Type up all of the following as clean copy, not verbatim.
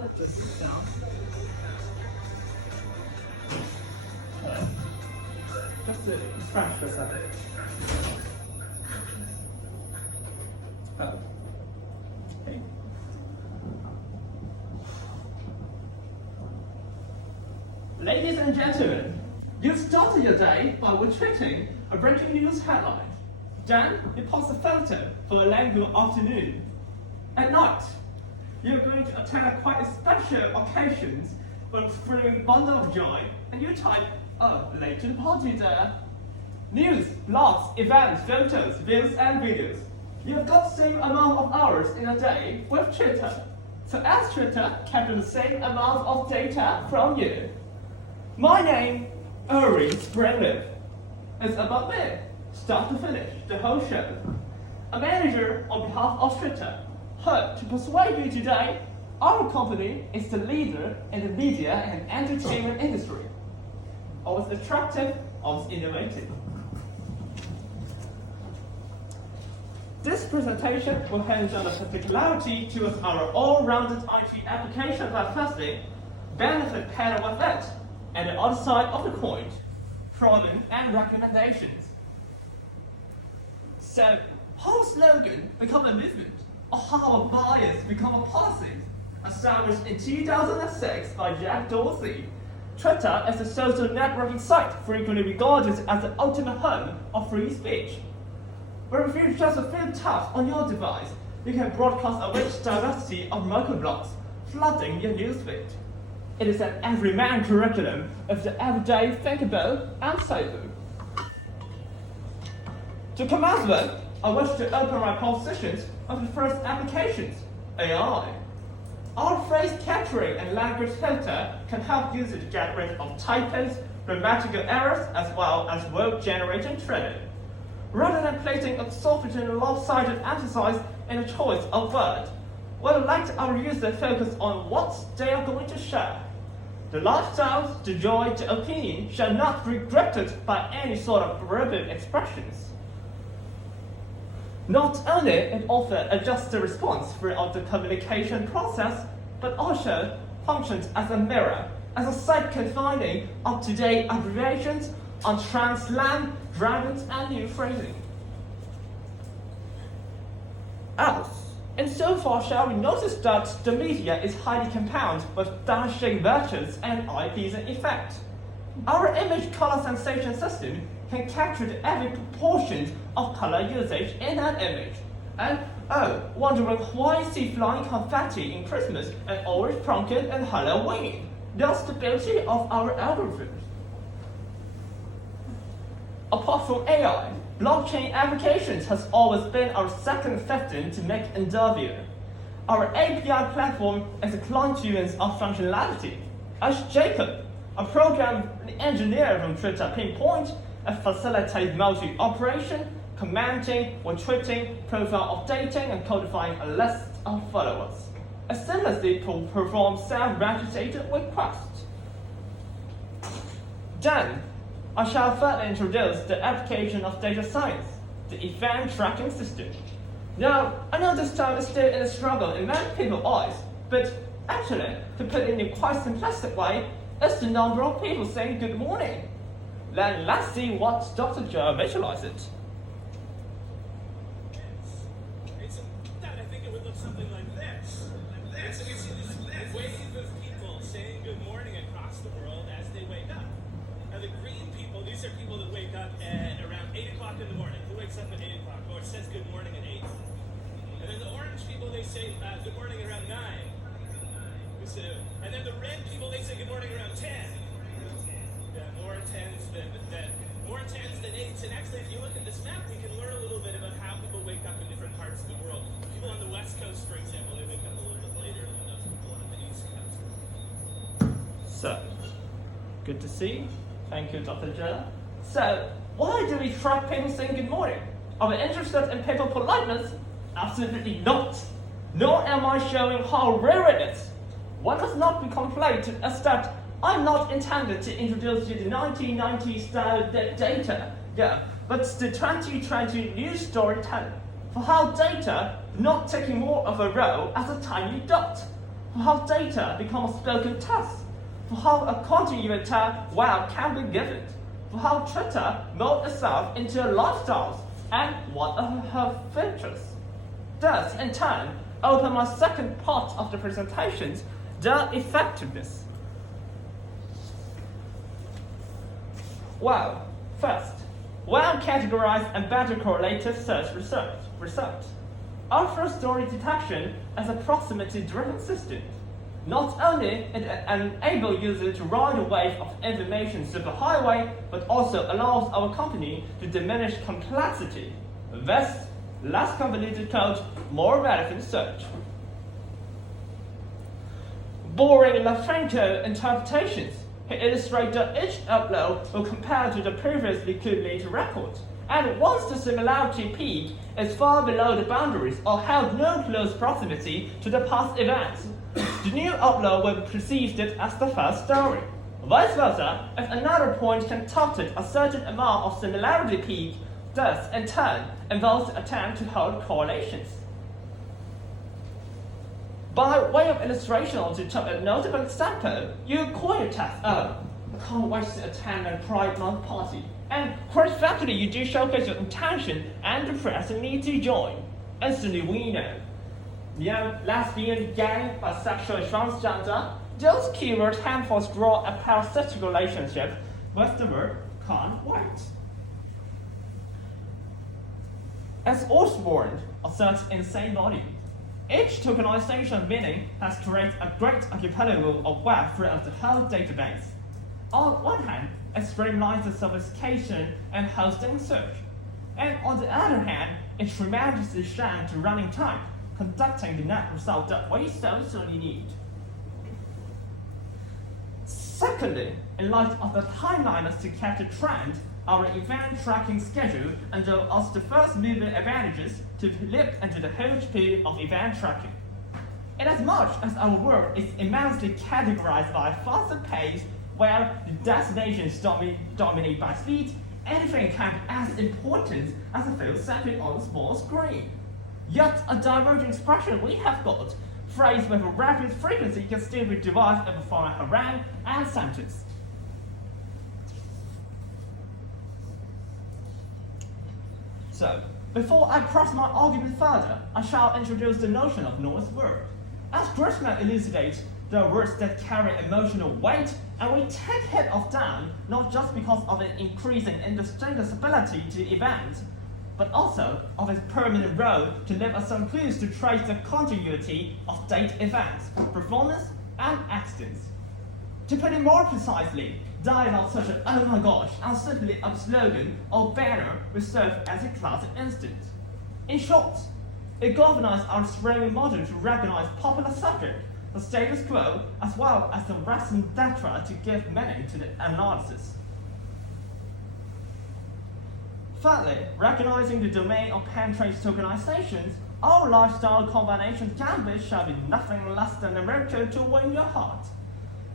Just sit down. Just scratch for a second. Hey. Ladies and gentlemen, you started your day by retweeting a breaking news headline. Then you post a photo for a Lego afternoon. At night, you're going to attend a quite special occasions for a thrilling bundle of joy, and you type, "Oh, late to the party there." News, blogs, events, photos, views, and videos. You've got the same amount of hours in a day with Twitter. So as Twitter captures the same amount of data from you. My name, Springleaf. It's about me, start to finish, the whole show. A manager on behalf of Twitter. Hope to persuade you today, our company is the leader in the media and entertainment industry. Always attractive, always innovative. This presentation will hinge on the particularity towards our all-rounded IT application by firstly, benefit paired with it, and the other side of the coin, problems and recommendations. So, how slogan become a movement, or how a bias become a policy? Established in 2006 by Jack Dorsey, Twitter is a social networking site frequently regarded as the ultimate home of free speech. Where if you just a few taps on your device, you can broadcast a rich diversity of microblogs, flooding your newsfeed. It is an everyman curriculum of the everyday thinkable and sayable. To commence with, I wish to open my propositions of the first applications, AI. Our phrase capturing and language filter can help users to get rid of typos, grammatical errors, as well as word-generating training. Rather than placing a sufficient lopsided emphasis in the choice of word, we'll let our user focus on what they are going to share. The lifestyles, the joy, the opinion shall not be regretted by any sort of verbal expressions. Not only it offers a just response throughout the communication process, but also functions as a mirror, as a site confining up-to-date abbreviations on trend slang, dragons, and new phrasing. Else, insofar shall we notice that the media is highly compound with dashing virtues and eye-pleasing effect. Our image color sensation system can capture every proportion of color usage in an image. And wondering why you see flying confetti in Christmas and orange pumpkin and Halloween. That's the beauty of our algorithms. Apart from AI, blockchain applications has always been our second factor to make interview. Our API platform is a confluence of functionality. As Jacob, a program engineer from Twitter pinpoint, and facilitate multi-operation, commenting or tweeting, profile updating, and codifying a list of followers. It seamlessly performs self-registered requests. Then, I shall further introduce the application of data science, the event tracking system. Now, I know this term is still in a struggle in many people's eyes, but actually, to put it in a quite simplistic way, it's the number of people saying good morning. Then let's see what Dr. Joe visualizes. I think it would look something like this. It's a wave of people saying good morning across the world as they wake up. Now the green people, these are people that wake up at around 8 o'clock in the morning. Who wakes up at 8 o'clock? Or says good morning at 8. And then the orange people, they say good morning around 9. And then the red people, they say good morning around 10. More 10s than 8s. And actually, if you look at this map, we can learn a little bit about how people wake up in different parts of the world. People on the West Coast, for example, they wake up a little bit later than those people on the East Coast. So, good to see. Thank you, Dr. Joe. So, why do we track people saying good morning? Are we interested in people politeness? Absolutely not. Nor am I showing how rare it is. One must not be conflated as that I'm not intended to introduce you to 1990 style data, but the 2020 news storytelling for how data not taking more of a role as a tiny dot. for how data becomes spoken text, for how a continuous web can be given, for how Twitter molds itself into a lifestyle, and what are her features. Thus, in turn, open my second part of the presentations, the effectiveness. Well, first, well-categorized and better correlated search result. Our first story detection is a proximity-driven system. Not only it enables users to ride a wave of information superhighway, but also allows our company to diminish complexity. Thus, less convoluted code, more relevant search. Boring Lafranco interpretations. He illustrates that each upload will compare to the previously accumulated record. And once the similarity peak is far below the boundaries or held no close proximity to the past events, the new upload will be perceived as the first story. Vice versa, if another point can target a certain amount of similarity peak, thus, in turn, involves the attempt to hold correlations. By way of illustration to a notable example, you acquire text, I can't wait to attend a Pride Month party. And quite frankly, you do showcase your intention and the person needs to join. Instantly we know. Lesbian, gay, bisexual, transgender, those keywords henceforth draw a parasitic relationship with the word can't wait. As Osborne asserts in same body, each tokenization meaning has created a great archipelago of web throughout the whole database. On one hand, it streamlines the sophistication and hosting search, and on the other hand, it tremendously shrinks the running time, conducting the net result that we so sorely need. Secondly, in light of the timeliness to capture trend, our event tracking schedule allows us the first mover advantages to leap into the huge pool of event tracking. Inasmuch as our work is immensely categorized by a faster pace, where the destinations dominate by speed, anything can be as important as a field sample on a small screen. Yet a divergent expression we have got, phrased with a rapid frequency, can still be derived in the form of harangue and sentence. So, before I press my argument further, I shall introduce the notion of noise word. As Grossman elucidates, there are words that carry emotional weight, and we take head of them not just because of its increasing indistinguishability to events, but also of its permanent role to leave us some clues to trace the continuity of date events, performance, and accidents. To put it more precisely, dialogue such as "oh my gosh" and simply a slogan or banner will serve as a classic instant. In short, it governs our Springleaf model to recognize popular subject, the status quo, as well as the resonant data to give meaning to the analysis. Thirdly, recognizing the domain of penetrates tokenizations, our lifestyle combination gambit shall be nothing less than a miracle to win your heart.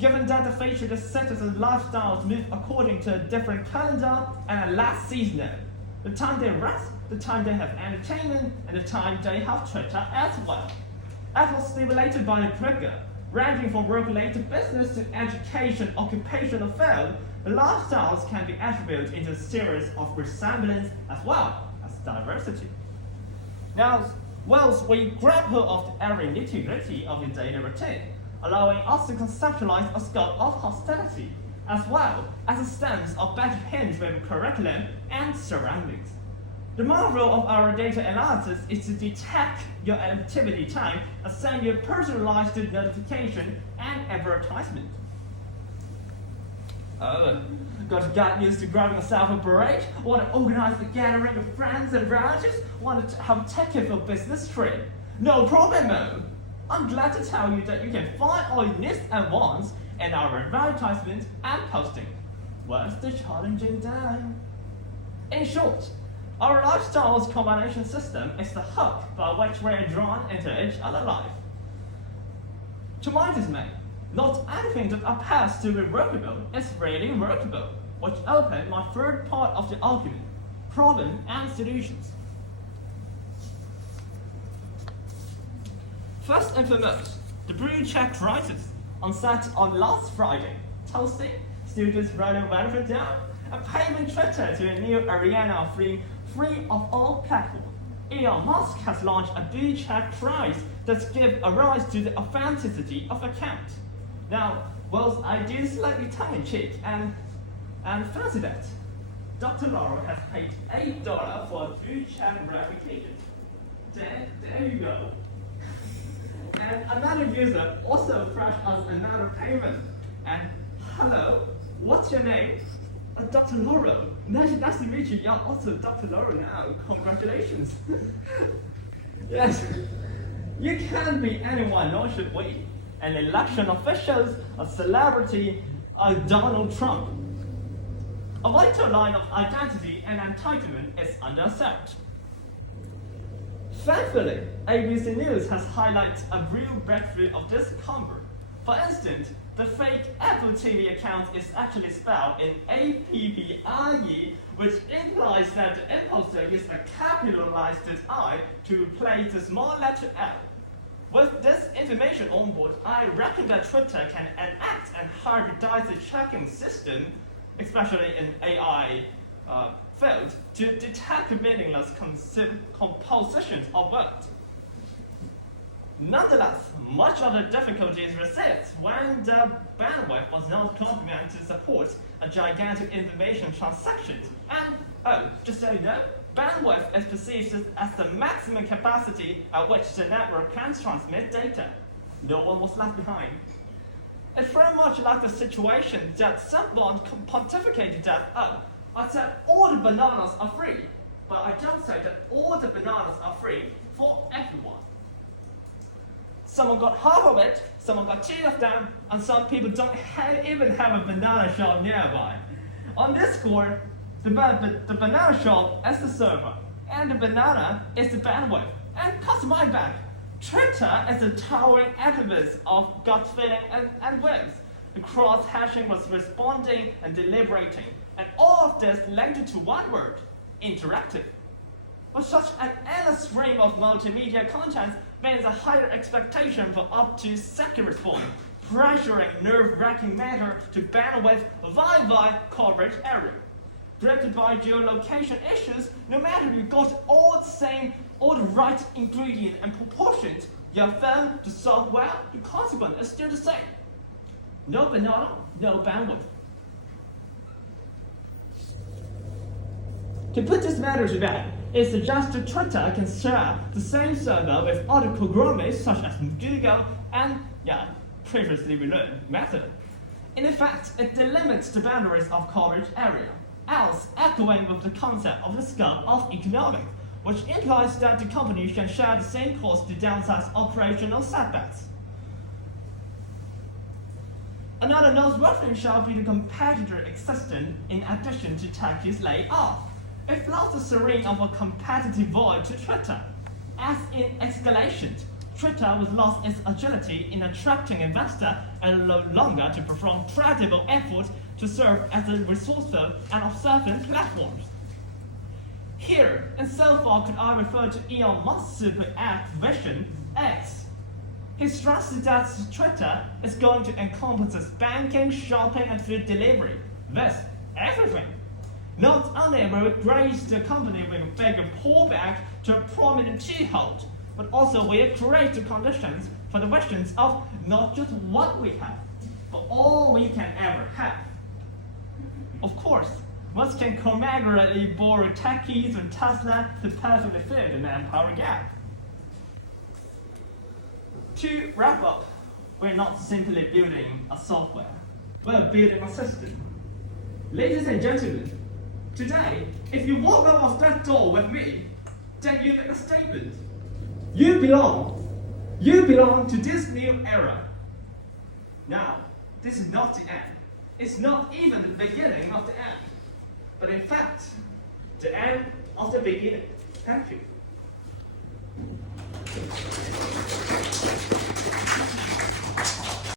Given that the featured citizens' lifestyles move according to a different calendar and are less seasonal, the time they rest, the time they have entertainment, and the time they have Twitter as well. It was stimulated by a trigger, ranging from work-related business to education, occupational field. The lifestyles can be attributed into a series of resemblance as well as diversity. Now, whilst we grab hold of the every nitty-gritty of your daily routine, allowing us to conceptualize a scope of hostility, as well as a sense of better hinge with curriculum and surroundings. The marvel of our data analysis is to detect your activity time and send you a personalized notification and advertisement. Got to get used to grabbing yourself a break? Want to organize a gathering of friends and relatives? Want to have a ticket for a business trip? No problemo! I'm glad to tell you that you can find all your needs and wants in our advertisement and posting. What's the challenging then? In short, our lifestyles combination system is the hook by which we are drawn into each other's life. To my dismay, not anything that appears to be workable is really workable, which opens my third part of the argument, problem and solutions. First and foremost, the blue check crisis onset on last Friday, toasting students running relevant down and paving Twitter to a new arena of free of all platforms. Elon Musk has launched a blue check prize that gives a rise to the authenticity of account. Now, whilst I do slightly tongue-in-cheek and fancy that, Dr. Laura has paid $8 for a blue check verification. There you go. And another user also flashed us another payment. And hello, what's your name? Dr. Laura. Nice to meet you. You're also Dr. Laura now. Congratulations. Yes, you can't be anyone, nor should we. An election officials, a celebrity, a Donald Trump. A vital line of identity and entitlement is under assault. Thankfully, ABC News has highlighted a real breakthrough of this combo. For instance, the fake Apple TV account is actually spelled in APPIE, which implies that the imposter used a capitalized I to replace the small letter L. With this information on board, I reckon that Twitter can enact and hybridize the checking system, especially in AI field, to detect meaningless compositions of words. Nonetheless, much of the difficulties resides when the bandwidth was not complemented to support a gigantic information transaction. And, just so you know, bandwidth is perceived as the maximum capacity at which the network can transmit data. No one was left behind. It's very much like the situation that someone pontificated that, I said all the bananas are free, but I don't say that all the bananas are free for everyone. Someone got half of it, someone got 2 of them, and some people don't even have a banana shop nearby. On this score, the banana shop is the server, and the banana is the bandwidth. And cut my back, Twitter is a towering activist of gut feeling and whims. The cross-hashing was responding and deliberating, and all of this linked to one word, interactive. But such an endless stream of multimedia content means a higher expectation for up-to-second response, pressuring nerve-wracking matter to bandwidth via coverage area. Driven by geolocation issues, no matter you got all the right ingredient and proportions, your phone, the software, the consequence is still the same. No banana, no bandwidth. To put this matter to bed, it suggests that Twitter can share the same server with other conglomerates such as Google and, previously we learned, Meta. In effect, it delimits the boundaries of coverage area, else echoing with the concept of the scope of economics, which implies that the company can share the same cost to downsize operational setbacks. Another noteworthy shall be the competitor existence in addition to Turkey's layoff. It lost the serene of a competitive void to Twitter. As in escalation, Twitter was lost its agility in attracting investors and no longer to perform credible efforts to serve as a resourceful and observant platform. Here, and so far could I refer to Elon Musk's super app Vision X. He stressed that Twitter is going to encompass banking, shopping, and food delivery. This, everything. Not only will it grace the company with a bigger pullback to a prominent toehold, but also will create the conditions for the visions of not just what we have, but all we can ever have. Of course, Musk can commemmorately borrow techies from Tesla to perfectly fill the manpower gap. To wrap up, we're not simply building a software, we're building a system. Ladies and gentlemen, today, if you walk out of that door with me, then you make a statement. You belong to this new era. Now, this is not the end. It's not even the beginning of the end, but in fact, the end of the beginning. Thank you.